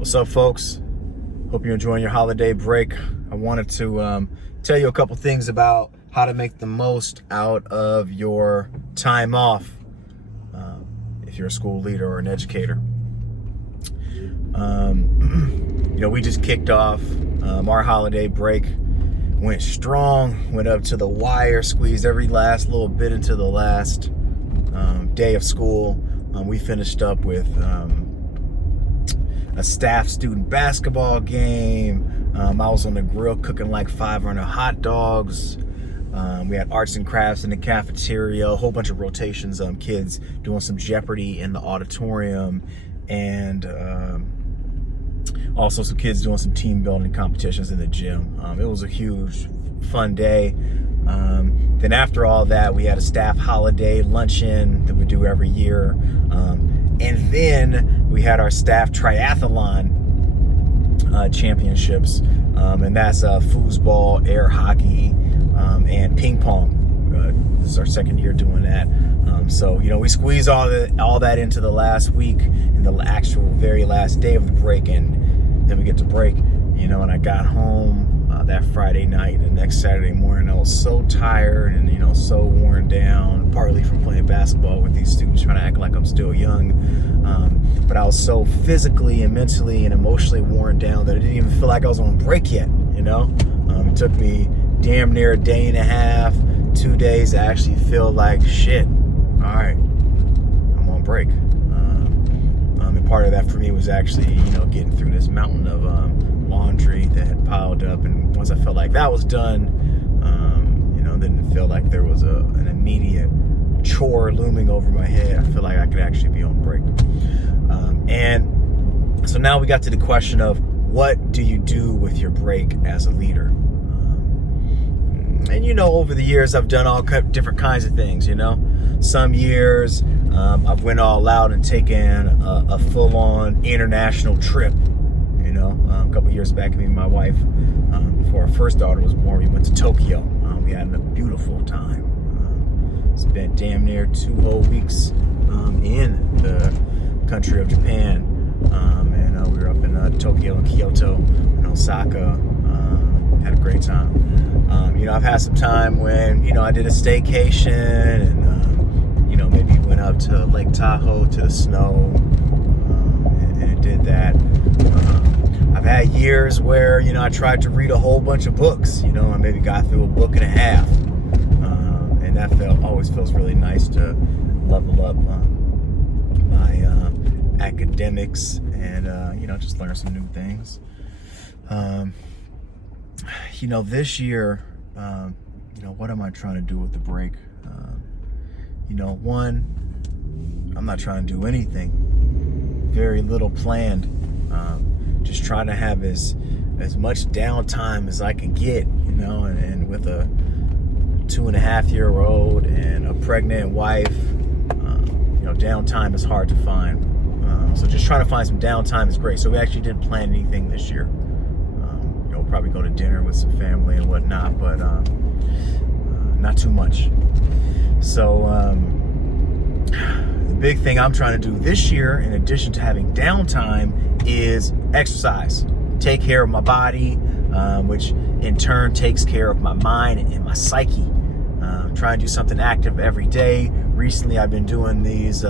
What's up, folks? Hope you're enjoying your holiday break. I wanted to tell you a couple things about how to make the most out of your time off if you're a school leader or an educator. We just kicked off our holiday break. Went strong, went up to the wire, squeezed every last little bit into the last day of school. We finished up with a staff student basketball game. I was on the grill cooking like 500 hot dogs. We had arts and crafts in the cafeteria, a whole bunch of rotations, kids doing some Jeopardy in the auditorium, and also some kids doing some team building competitions in the gym. It was a huge, fun day. Then after all that, we had a staff holiday luncheon that we do every year. And then we had our staff triathlon championships. And that's foosball, air hockey, and ping pong. This is our second year doing that. So we squeeze all that into the last week and the actual very last day of the break, and then we get to break. And I got home that Friday night, and the next Saturday morning I was so tired and so worn down, partly from playing basketball with these students, trying to act like I'm still young, but I was so physically and mentally and emotionally worn down that I didn't even feel like I was on break yet. It took me damn near a day and a half, 2 days to actually feel like shit. All right, I'm on break. And part of that for me was actually getting through this mountain of laundry that had piled up, and once I felt like that was done, didn't feel like there was an immediate chore looming over my head. I feel like I could actually be on break. And so now we got to the question of, what do you do with your break as a leader? And over the years I've done all different kinds of things. Some years I've went all out and taken a full-on international trip. A couple years back, me and my wife, before our first daughter was born, we went to Tokyo. We had a beautiful time. Spent damn near 2 whole weeks in the country of Japan. And we were up in Tokyo and Kyoto and Osaka. Had a great time. I've had some time when, I did a staycation and, maybe went up to Lake Tahoe to the snow and did that. I've had years where, I tried to read a whole bunch of books. I maybe got through a book and a half. And that always feels really nice to level up my academics and, just learn some new things. This year, what am I trying to do with the break? One, I'm not trying to do anything. Very little planned. Just trying to have as much downtime as I can get, and with a 2.5-year-old and a pregnant wife, downtime is hard to find. So just trying to find some downtime is great. So we actually didn't plan anything this year. We'll probably go to dinner with some family and whatnot, but not too much. So the big thing I'm trying to do this year, in addition to having downtime, is exercise. Take care of my body, which in turn takes care of my mind and my psyche. Try and do something active every day. Recently, I've been doing this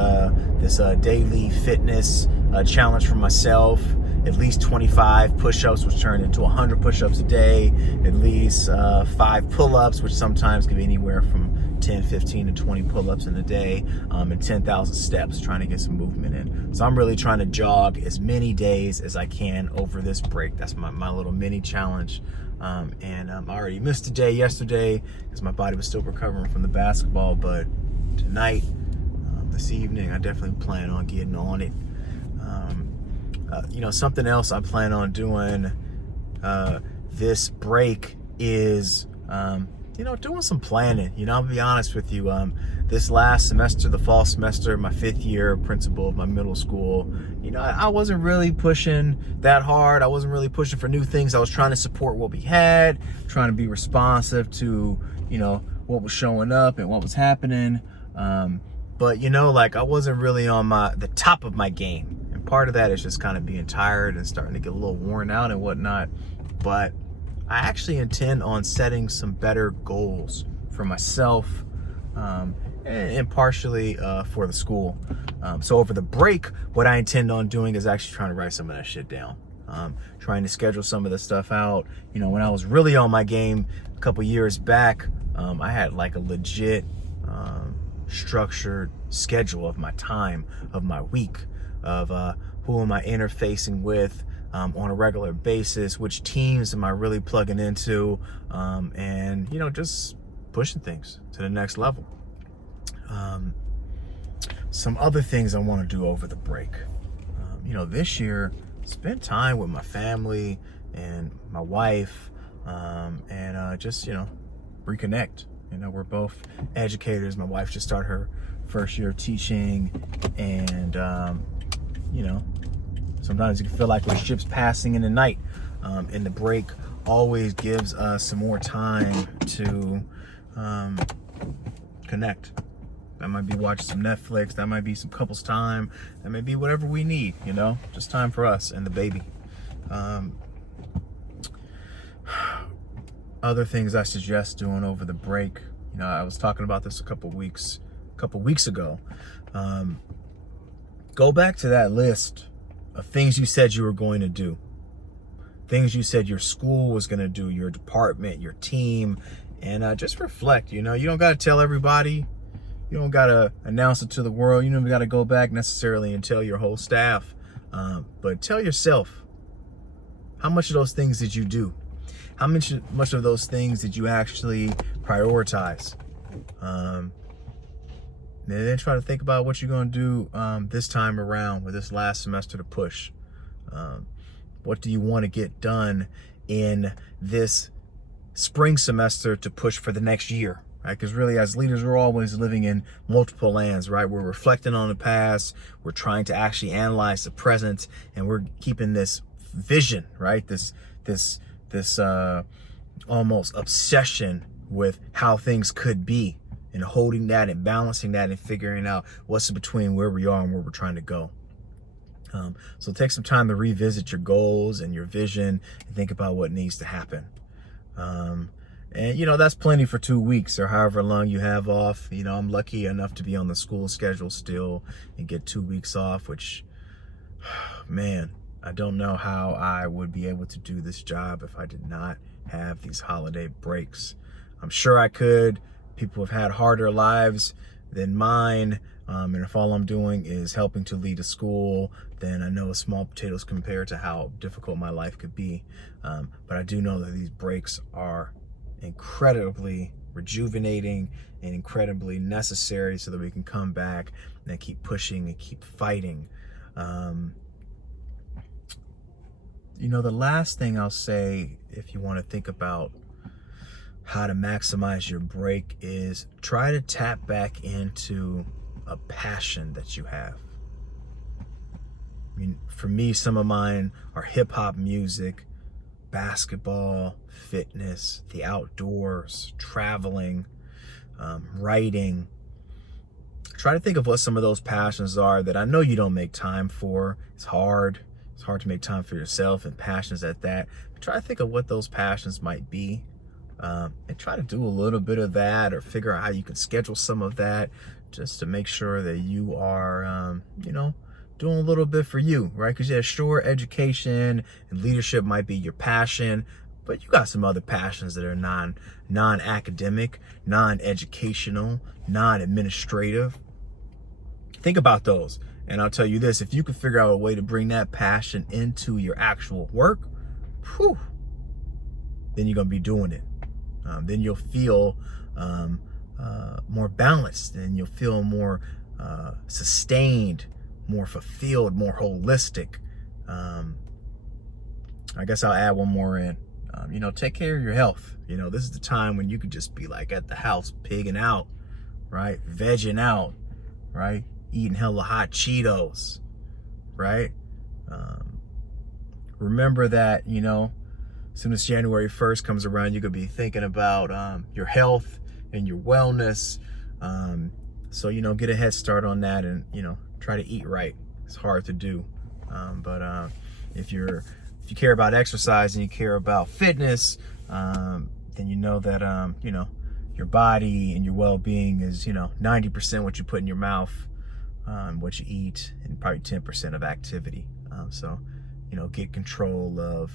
daily fitness challenge for myself. At least 25 push-ups, which turned into 100 push-ups a day. At least 5 pull-ups, which sometimes can be anywhere from 10, 15 to 20 pull-ups in a day, and 10,000 steps, trying to get some movement in. So I'm really trying to jog as many days as I can over this break. That's my little mini challenge. And I already missed a day yesterday because my body was still recovering from the basketball, but tonight, this evening, I definitely plan on getting on it. Something else I plan on doing this break is doing some planning. I'll be honest with you. This last semester, the fall semester, my 5th year principal of my middle school, I wasn't really pushing that hard. I wasn't really pushing for new things. I was trying to support what we had, trying to be responsive to, what was showing up and what was happening. But I wasn't really on the top of my game. And part of that is just kind of being tired and starting to get a little worn out and whatnot. But I actually intend on setting some better goals for myself, and partially for the school. So over the break, what I intend on doing is actually trying to write some of that shit down. Trying to schedule some of the stuff out. You know, when I was really on my game a couple years back, I had like a legit structured schedule of my time, of my week, of who am I interfacing with on a regular basis, which teams am I really plugging into, and, you know, just pushing things to the next level. Some other things I want to do over the break. You know, this year, spend time with my family and my wife, and just, you know, reconnect. You know, we're both educators. My wife just started her first year of teaching, and you know, sometimes you can feel like there's ships passing in the night, and the break always gives us some more time to connect. That might be watching some Netflix, that might be some couples time, that may be whatever we need, you know, just time for us and the baby. Other things I suggest doing over the break, you know, I was talking about this a couple weeks ago. Go back to that list of things you said you were going to do, things you said your school was going to do, your department, your team, and just reflect. You know, you don't got to tell everybody, you don't got to announce it to the world, you don't got to go back necessarily and tell your whole staff, but tell yourself, how much of those things did you do? How much of those things did you actually prioritize? And then try to think about what you're going to do this time around with this last semester to push. What do you want to get done in this spring semester to push for the next year? Right? Because really, as leaders, we're always living in multiple lands, right? We're reflecting on the past, we're trying to actually analyze the present, and we're keeping this vision, right? This almost obsession with how things could be, and holding that and balancing that and figuring out what's in between where we are and where we're trying to go. So take some time to revisit your goals and your vision and think about what needs to happen. And, you know, that's plenty for 2 weeks or however long you have off. You know, I'm lucky enough to be on the school schedule still and get 2 weeks off, which, man, I don't know how I would be able to do this job if I did not have these holiday breaks. I'm sure I could. People have had harder lives than mine. And if all I'm doing is helping to lead a school, then I know it's small potatoes compared to how difficult my life could be. But I do know that these breaks are incredibly rejuvenating and incredibly necessary so that we can come back and keep pushing and keep fighting. You know, the last thing I'll say, if you want to think about how to maximize your break, is try to tap back into a passion that you have. I mean, for me, some of mine are hip hop music, basketball, fitness, the outdoors, traveling, writing. Try to think of what some of those passions are that I know you don't make time for. It's hard. It's hard to make time for yourself and passions at that. But try to think of what those passions might be, and try to do a little bit of that, or figure out how you can schedule some of that just to make sure that you are, you know, doing a little bit for you, right? Because yeah, sure, education and leadership might be your passion, but you got some other passions that are non-academic, non-educational, non-administrative. Think about those. And I'll tell you this, if you can figure out a way to bring that passion into your actual work, whew, then you're going to be doing it. Then you'll feel more balanced, and you'll feel more sustained, more fulfilled, more holistic. I guess I'll add one more in. You know, take care of your health. You know, this is the time when you could just be like at the house pigging out, right? Vegging out, right? Eating hella hot Cheetos, right? Remember that, you know, as soon as January 1st comes around, you could be thinking about your health and your wellness. So, you know, get a head start on that, and, you know, try to eat right. It's hard to do. But if you care about exercise and you care about fitness, then you know that your body and your well-being is 90% what you put in your mouth, what you eat, and probably 10% of activity. So get control of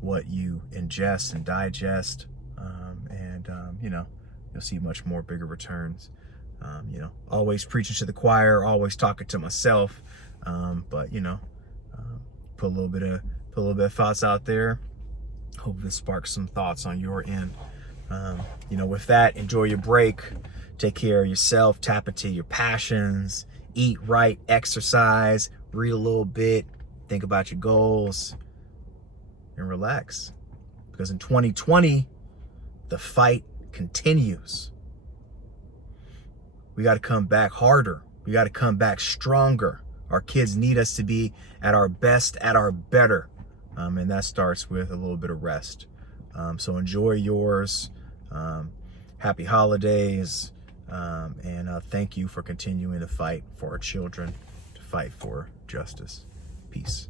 what you ingest and digest, and you'll see much more bigger returns. Always preaching to the choir, always talking to myself, but put a little bit of thoughts out there. Hope this sparks some thoughts on your end. With that, enjoy your break, take care of yourself, tap into your passions, eat right, exercise, read a little bit, think about your goals, and relax. Because in 2020, the fight continues. We got to come back harder. We got to come back stronger. Our kids need us to be at our best, at our better. And that starts with a little bit of rest. So enjoy yours. Happy holidays. And thank you for continuing to fight for our children, to fight for justice. Peace.